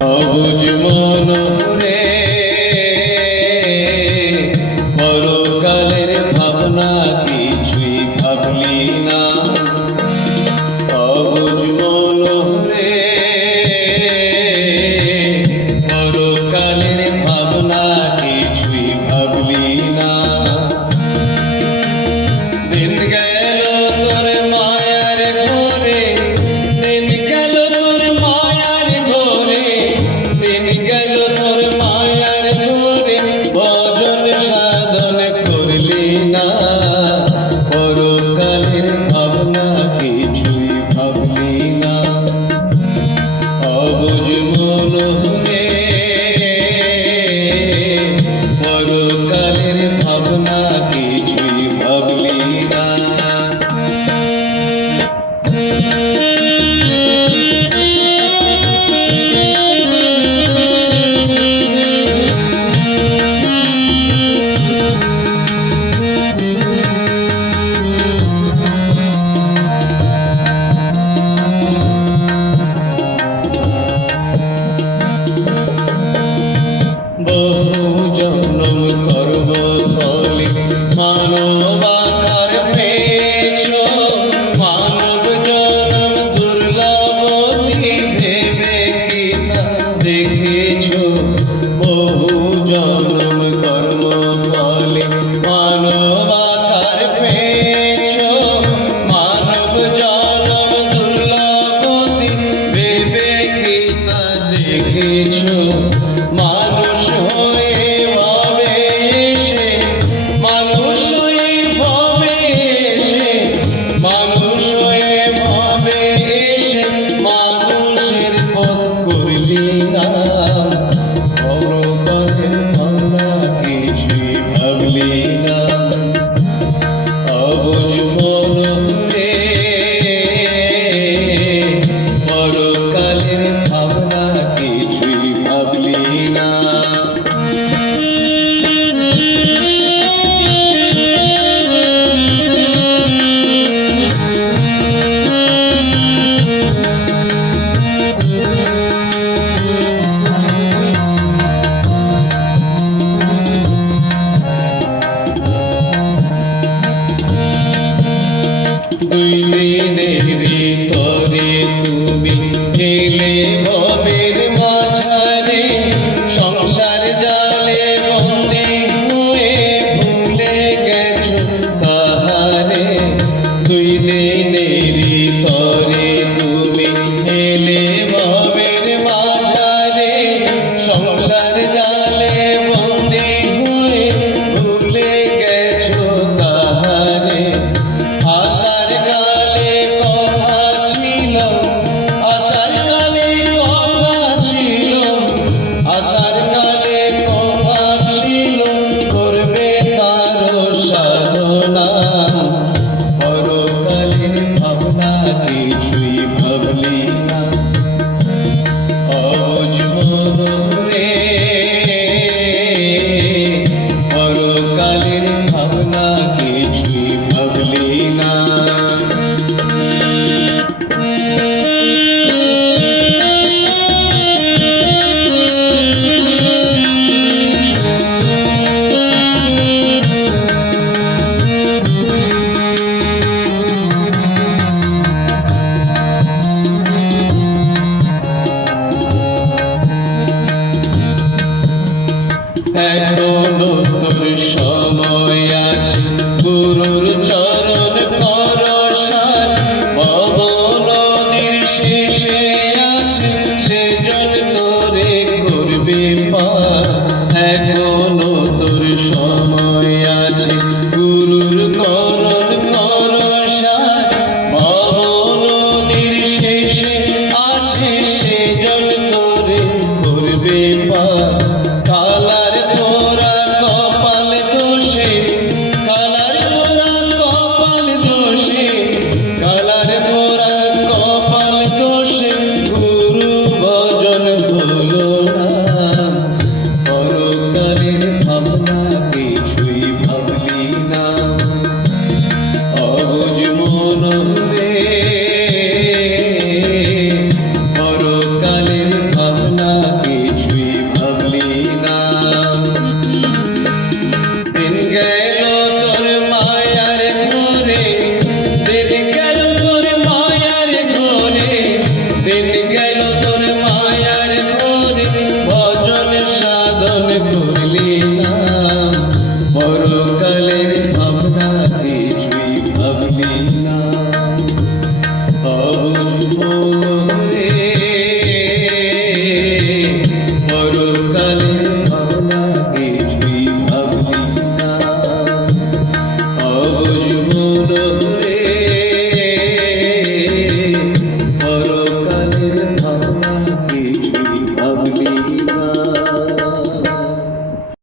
অবুজ মনা Oh. Yeah. ছিলে ভবের মাঝারে সংসার জালে বন্দি হয়ে ভুলে গেছো তাহারে। দুই দিন এখন তোর সময় মন